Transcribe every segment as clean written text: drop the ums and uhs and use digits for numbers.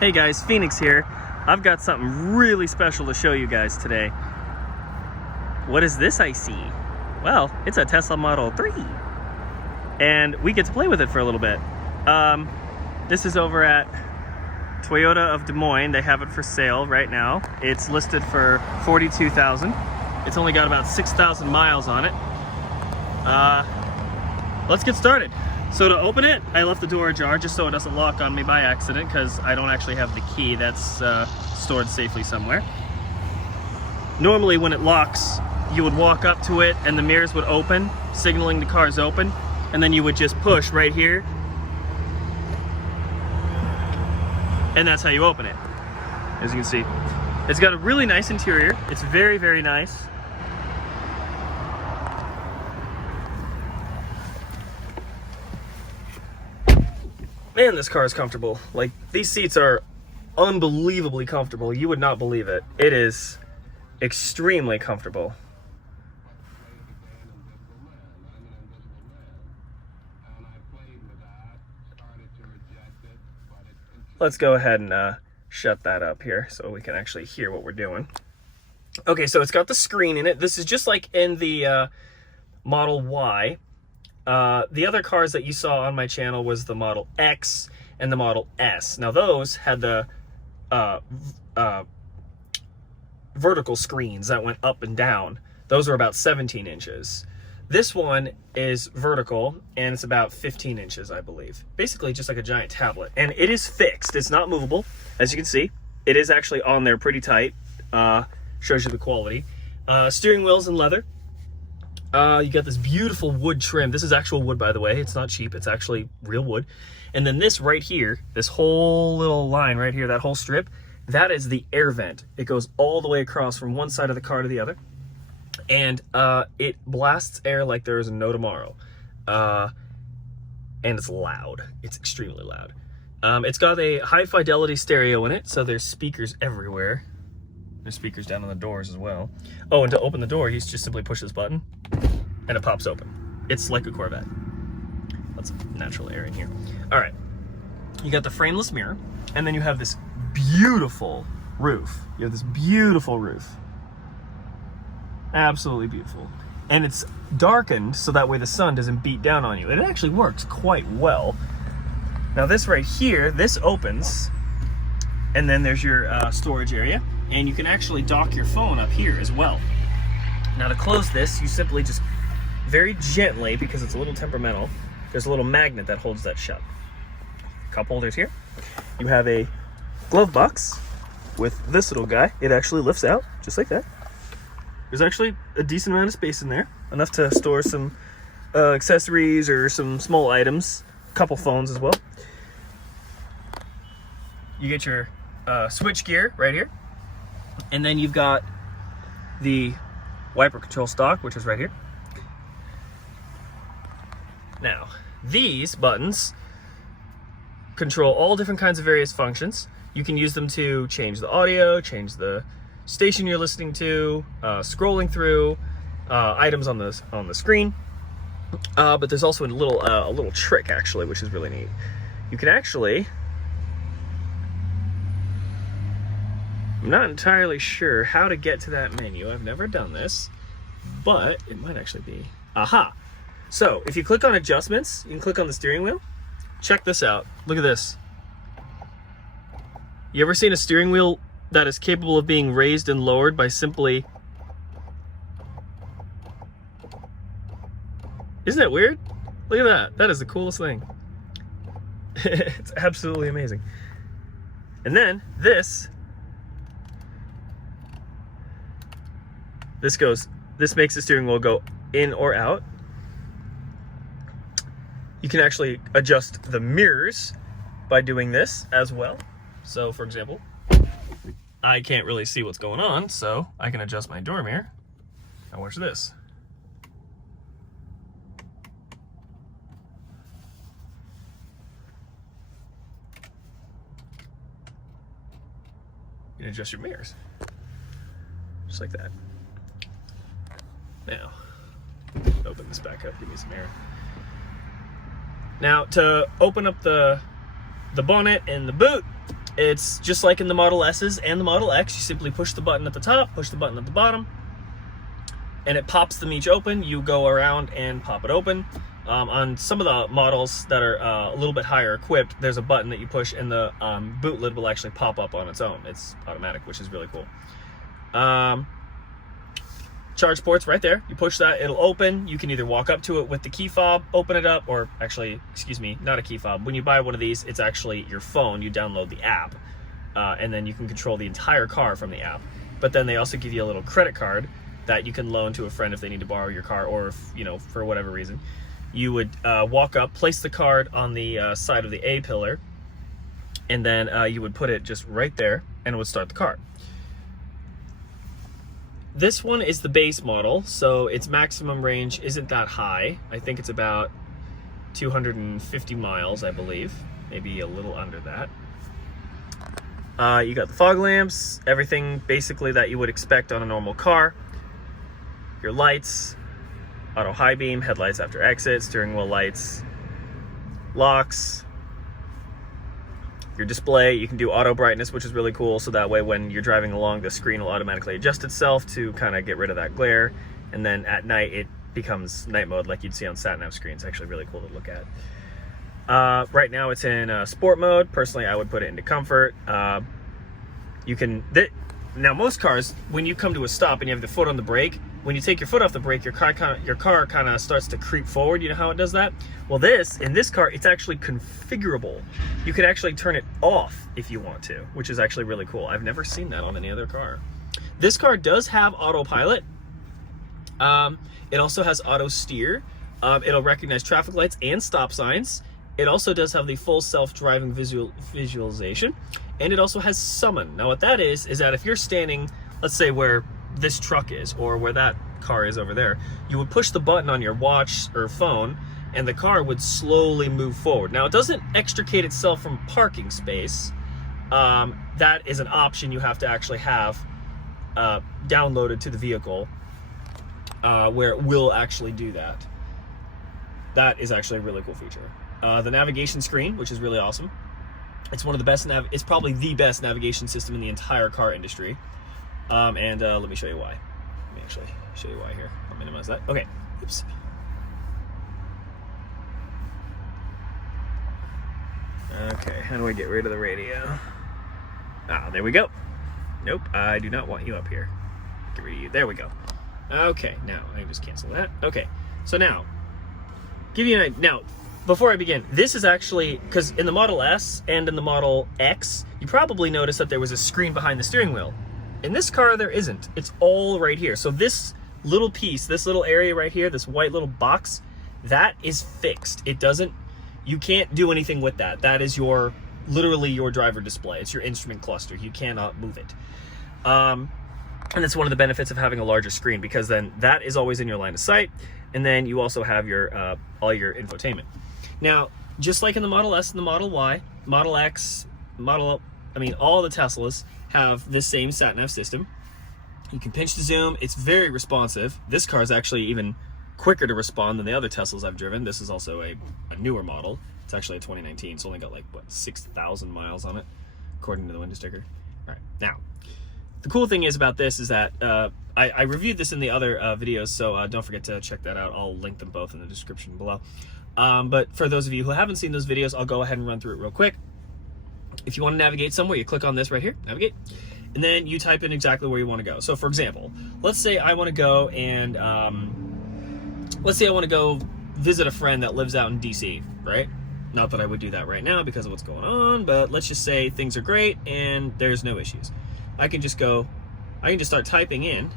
Hey guys, Phoenix here. I've got something really special to show you guys today. What is this I see? Well, it's a Tesla Model 3. And we get to play with it for a little bit. This is over at Toyota of Des Moines. They have it for sale right now. It's listed for $42,000. It's only got about 6,000 miles on it. Let's get started. So to open it, I left the door ajar just so it doesn't lock on me by accident, because I don't actually have the key. That's stored safely somewhere. Normally when it locks, you would walk up to it and the mirrors would open, signaling the car's open, and then you would just push right here, and that's how you open it. As you can see, it's got a really nice interior. It's very, very nice. Man, this car is comfortable. Like, these seats are unbelievably comfortable. You would not believe it. It is extremely comfortable. Let's go ahead and shut that up here so we can actually hear what we're doing. Okay, so it's got the screen in it. This is just like in the Model Y. The other cars that you saw on my channel was the Model X and the Model S. Now those had the vertical screens that went up and down. Those were about 17 inches. This one is vertical and it's about 15 inches, I believe. Basically just like a giant tablet. And it is fixed, it's not movable. As you can see, it is actually on there pretty tight. Shows you the quality. Steering wheel's in leather. You got this beautiful wood trim. This is actual wood, by the way. It's not cheap. It's actually real wood. And then this right here, this whole little line right here, that whole strip, that is the air vent. It goes all the way across from one side of the car to the other. And it blasts air like there is no tomorrow. And it's loud. It's extremely loud. It's got a high fidelity stereo in it, so there's speakers everywhere. There's speakers down on the doors as well. Oh, and to open the door, you just simply push this button and it pops open. It's like a Corvette. That's natural air in here. All right, you got the frameless mirror, and then you have this beautiful roof. You have this beautiful roof. Absolutely beautiful. And it's darkened so that way the sun doesn't beat down on you. And it actually works quite well. Now this right here, this opens, and then there's your storage area. And you can actually dock your phone up here as well. Now to close this, you simply just very gently, because it's a little temperamental, there's a little magnet that holds that shut. Cup holders here. You have a glove box with this little guy. It actually lifts out just like that. There's actually a decent amount of space in there, enough to store some accessories or some small items, a couple phones as well. You get your switch gear right here. And then you've got the wiper control stalk, which is right here. Now, these buttons control all different kinds of various functions. You can use them to change the audio, change the station you're listening to, scrolling through items on the screen. But there's also a little trick actually, which is really neat. You can actually, I'm not entirely sure how to get to that menu. I've never done this, but it might actually be. Aha! So if you click on adjustments, you can click on the steering wheel. Check this out. Look at this. You ever seen a steering wheel that is capable of being raised and lowered by simply... Isn't that weird? Look at that. That is the coolest thing. It's absolutely amazing. And then this makes the steering wheel go in or out. You can actually adjust the mirrors by doing this as well. So for example, I can't really see what's going on, so I can adjust my door mirror. Now watch this. You can adjust your mirrors, just like that. Now, open this back up, give me some air. Now, to open up the bonnet and the boot, It's just like in the Model S's and the Model X. You simply push the button at the top, push the button at the bottom, and it pops them each open. You go around and pop it open. On some of the models that are a little bit higher equipped, there's a button that you push and the boot lid will actually pop up on its own. It's automatic, which is really cool. Charge port's right there. You push that, it'll open. You can either walk up to it with the key fob, open it up, or actually, excuse me, not a key fob. When you buy one of these, it's actually your phone. You download the app, and then you can control the entire car from the app. But then they also give you a little credit card that you can loan to a friend if they need to borrow your car, or if, you know, for whatever reason. You would walk up, place the card on the side of the A pillar, and then you would put it just right there, and it would start the car. This one is the base model, so its maximum range isn't that high. I think it's about 250 miles, I believe. Maybe a little under that. You got the fog lamps, everything basically that you would expect on a normal car. Your lights, auto high beam, headlights after exit, steering wheel lights, locks. Your display, you can do auto brightness, which is really cool, so that way when you're driving along, the screen will automatically adjust itself to kind of get rid of that glare, and then at night it becomes night mode like you'd see on sat-nav screens. Actually really cool to look at. Right now it's in sport mode. Personally, I would put it into comfort. Now most cars, when you come to a stop and you have the foot on the brake, when you take your foot off the brake, your car kind of starts to creep forward. You know how it does that? Well, in this car, it's actually configurable. You can actually turn it off if you want to, which is actually really cool. I've never seen that on any other car. This car does have autopilot. It also has auto steer. It'll recognize traffic lights and stop signs. It also does have the full self-driving visualization, and it also has summon. Now what that is that if you're standing, let's say where this truck is, or where that car is over there, you would push the button on your watch or phone, and the car would slowly move forward. Now it doesn't extricate itself from parking space. That is an option you have to actually have downloaded to the vehicle, where it will actually do that. That is actually a really cool feature. The navigation screen, which is really awesome. It's one of the best, it's probably the best navigation system in the entire car industry. Let me show you why. Let me actually show you why here. I'll minimize that. Okay. Oops. Okay, how do I get rid of the radio? Ah, there we go. Nope, I do not want you up here. Get rid of you. There we go. Okay, now I can just cancel that. Okay, so now, now, before I begin, this is actually, because in the Model S and in the Model X, you probably noticed that there was a screen behind the steering wheel. In this car, there isn't. It's all right here. So this little piece, this little area right here, this white little box, that is fixed. It doesn't, you can't do anything with that. That is literally your driver display. It's your instrument cluster. You cannot move it. And that's one of the benefits of having a larger screen, because then that is always in your line of sight. And then you also have your all your infotainment. Now, just like in the Model S and the Model Y, Model X, all the Teslas have this same sat-nav system. You can pinch to zoom. It's very responsive. This car is actually even quicker to respond than the other Teslas I've driven. This is also a newer model. It's actually a 2019. It's only got like, 6,000 miles on it, according to the window sticker. All right, now, the cool thing is about this is that I reviewed this in the other videos, so don't forget to check that out. I'll link them both in the description below. But for those of you who haven't seen those videos, I'll go ahead and run through it real quick. If you want to navigate somewhere, you click on this right here, navigate, and then you type in exactly where you want to go. So for example, let's say I want to go and, let's say I want to go visit a friend that lives out in DC, right? Not that I would do that right now because of what's going on, but let's just say things are great and there's no issues. I can just start typing in.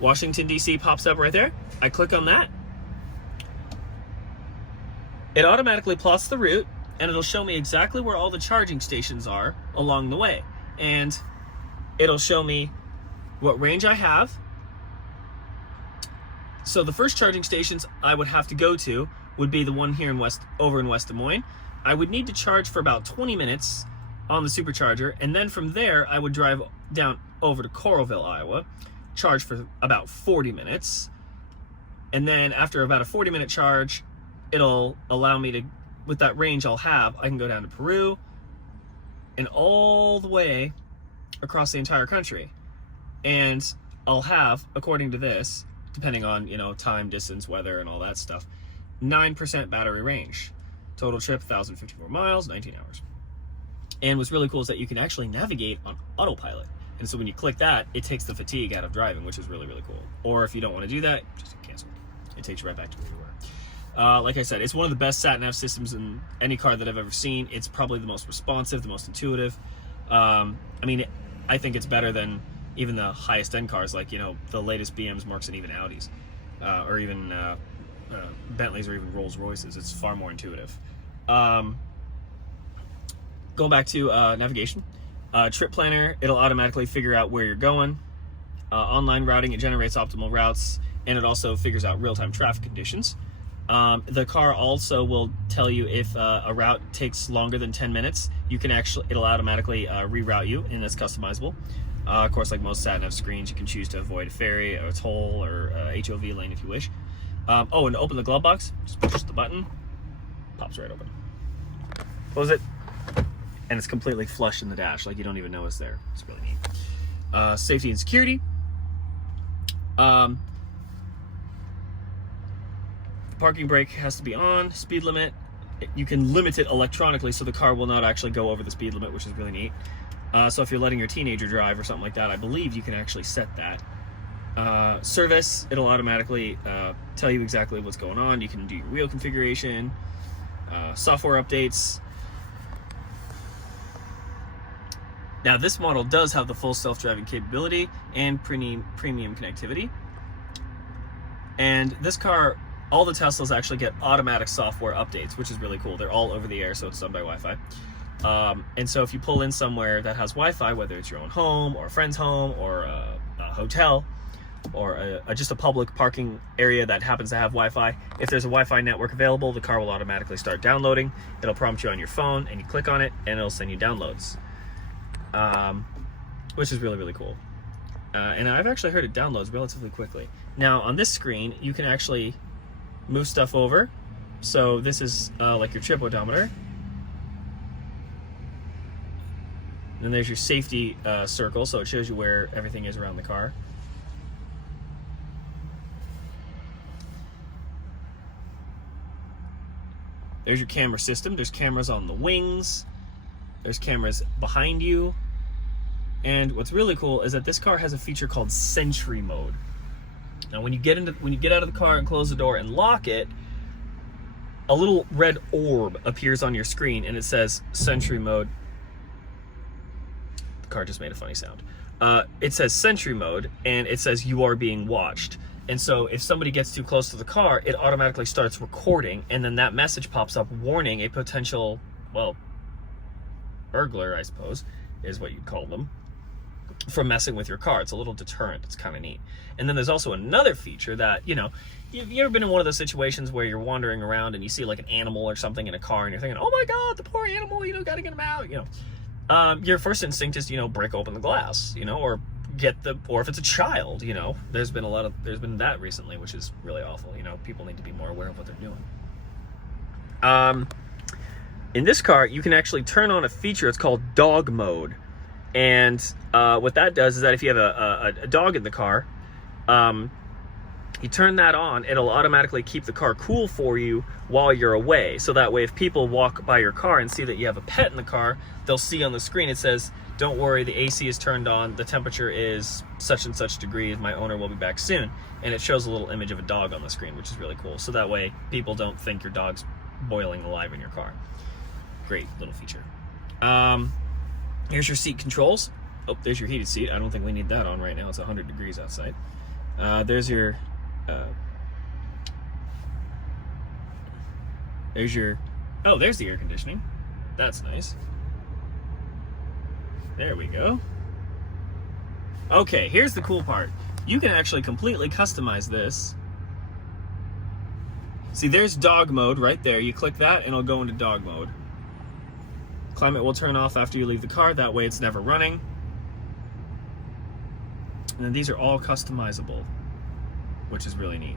Washington, DC pops up right there. I click on that. It automatically plots the route, and it'll show me exactly where all the charging stations are along the way. And it'll show me what range I have. So the first charging stations I would have to go to would be the one here over in West Des Moines. I would need to charge for about 20 minutes on the supercharger, and then from there I would drive down over to Coralville, Iowa, charge for about 40 minutes, and then after about a 40-minute charge, it'll allow me to, with that range I'll have, I can go down to Peru, and all the way across the entire country. And I'll have, according to this, depending on, you know, time, distance, weather, and all that stuff, 9% battery range. Total trip, 1,054 miles, 19 hours. And what's really cool is that you can actually navigate on autopilot. And so when you click that, it takes the fatigue out of driving, which is really, really cool. Or if you don't want to do that, just cancel. It takes you right back to where you were. Like I said, it's one of the best sat-nav systems in any car that I've ever seen. It's probably the most responsive, the most intuitive. I mean, I think it's better than even the highest end cars, like, you know, the latest BMs, Mercs, and even Audis, or even Bentleys, or even Rolls Royces. It's far more intuitive. Going back to navigation, trip planner, it'll automatically figure out where you're going. Online routing, it generates optimal routes, and it also figures out real-time traffic conditions. The car also will tell you if a route takes longer than 10 minutes. It'll automatically reroute you, and it's customizable. Of course, like most sat-nav screens, you can choose to avoid a ferry, or a toll, or HOV lane if you wish. Oh, and to open the glove box, just push the button, pops right open. Close it, and it's completely flush in the dash, like you don't even know it's there. It's really neat. Safety and security. The parking brake has to be on. Speed limit, you can limit it electronically, so the car will not actually go over the speed limit, which is really neat. So if you're letting your teenager drive or something like that, I believe you can actually set that. Service, it'll automatically tell you exactly what's going on. You can do your wheel configuration, software updates. Now, this model does have the full self-driving capability and premium connectivity. And this car, all the Teslas actually get automatic software updates, which is really cool. They're all over the air, so it's done by Wi-Fi. And so if you pull in somewhere that has Wi-Fi, whether it's your own home or a friend's home or a hotel or just a public parking area that happens to have Wi-Fi, if there's a Wi-Fi network available, the car will automatically start downloading. It'll prompt you on your phone, and you click on it, and it'll send you downloads, which is really, really cool. And I've actually heard it downloads relatively quickly. Now, on this screen, you can actually move stuff over. So this is like your trip odometer. Then there's your safety circle, so it shows you where everything is around the car. There's your camera system. There's cameras on the wings. There's cameras behind you. And what's really cool is that this car has a feature called Sentry Mode. Now, when you get out of the car and close the door and lock it, a little red orb appears on your screen, and it says Sentry Mode. The car just made a funny sound. It says Sentry Mode, and it says you are being watched. And so if somebody gets too close to the car, it automatically starts recording, and then that message pops up warning a potential, well, burglar, I suppose, is what you'd call them, from messing with your car. It's a little deterrent. It's kind of neat. And then there's also another feature that, you know, you ever been in one of those situations where you're wandering around and you see like an animal or something in a car, and you're thinking, oh my God, the poor animal, you know, gotta get him out, you know. Your first instinct is, you know, break open the glass, you know, or if it's a child, you know, there's been that recently, which is really awful. You know, people need to be more aware of what they're doing. In this car, you can actually turn on a feature. It's called dog mode. And what that does is that if you have a dog in the car, you turn that on, it'll automatically keep the car cool for you while you're away. So that way, if people walk by your car and see that you have a pet in the car, they'll see on the screen, it says, don't worry, the AC is turned on, the temperature is such and such degrees, my owner will be back soon. And it shows a little image of a dog on the screen, which is really cool. So that way, people don't think your dog's boiling alive in your car. Great little feature. Here's your seat controls. Oh, there's your heated seat. I don't think we need that on right now. It's 100 degrees outside. There's the air conditioning. That's nice. There we go. Okay, here's the cool part. You can actually completely customize this. See, there's dog mode right there. You click that and it'll go into dog mode. Climate will turn off after you leave the car. That way it's never running. And then these are all customizable, which is really neat.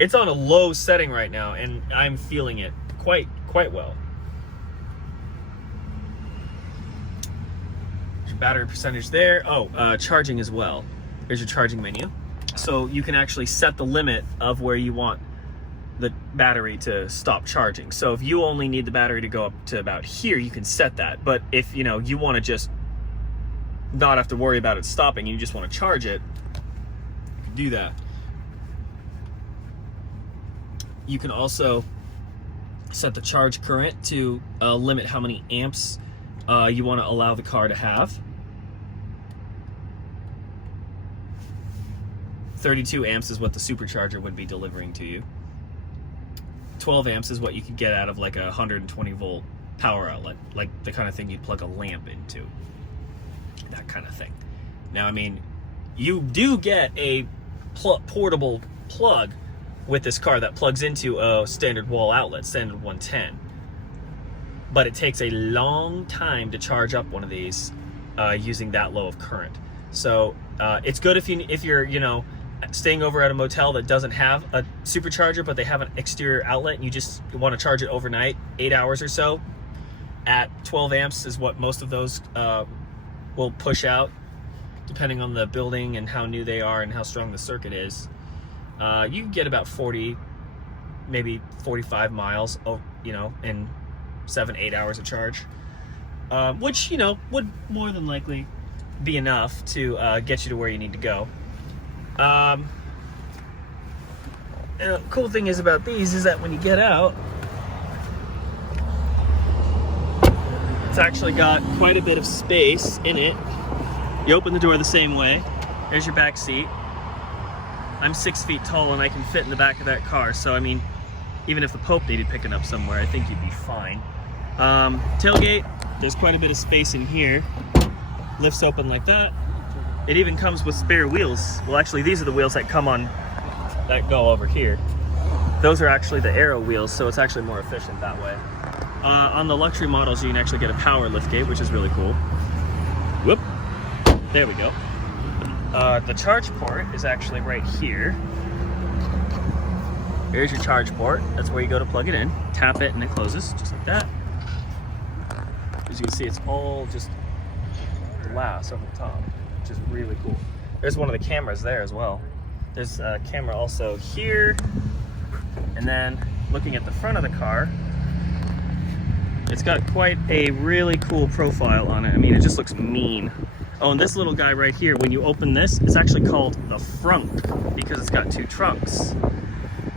It's on a low setting right now, and I'm feeling it quite well. battery percentage there. Oh, charging as well. Here's your charging menu. So you can actually set the limit of where you want the battery to stop charging. So if you only need the battery to go up to about here, you can set that. But if you want to just not have to worry about it stopping, you just want to charge it, you can do that. You can also set the charge current to limit how many amps you want to allow the car to have. 32 amps is what the supercharger would be delivering to you. 12 amps is what you could get out of like a 120 volt power outlet, like the kind of thing you'd plug a lamp into, that kind of thing. Now, I mean, you do get a portable plug with this car that plugs into a standard wall outlet, standard 110, but it takes a long time to charge up one of these using that low of current. So it's good if you're staying over at a motel that doesn't have a supercharger, but they have an exterior outlet and you just want to charge it overnight, 8 hours or so. At 12 amps is what most of those will push out, depending on the building and how new they are and how strong the circuit is. You can get about 40, maybe 45 miles, in 7-8 hours of charge, which, would more than likely be enough to get you to where you need to go. And the cool thing is about these is that when you get out, it's actually got quite a bit of space in it. You open the door the same way. There's your back seat. I'm 6 feet tall and I can fit in the back of that car, so I mean, even if the Pope needed picking up somewhere, I think you'd be fine. Tailgate, there's quite a bit of space in here. Lifts open like that. It even comes with spare wheels. Well, actually, these are the wheels that go over here. Those are actually the Aero wheels, so it's actually more efficient that way. On the luxury models, you can actually get a power liftgate, which is really cool. Whoop, there we go. The charge port is actually right here. Here's your charge port. That's where you go to plug it in. Tap it and it closes, just like that. As you can see, it's all just glass over the top, which is really cool. There's one of the cameras there as well. There's a camera also here. And then looking at the front of the car, it's got quite a really cool profile on it. I mean, it just looks mean. Oh, and this little guy right here, when you open this, it's actually called the frunk because it's got 2 trunks.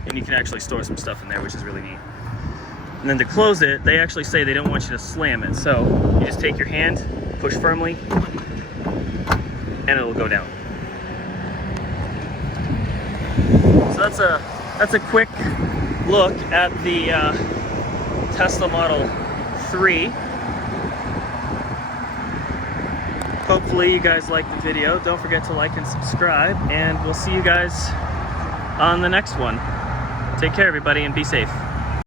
And you can actually store some stuff in there, which is really neat. And then to close it, they actually say they don't want you to slam it. So you just take your hand, push firmly, and it'll go down. So that's a quick look at the Tesla Model 3. Hopefully you guys liked the video. Don't forget to like and subscribe, and we'll see you guys on the next one. Take care, everybody, and be safe.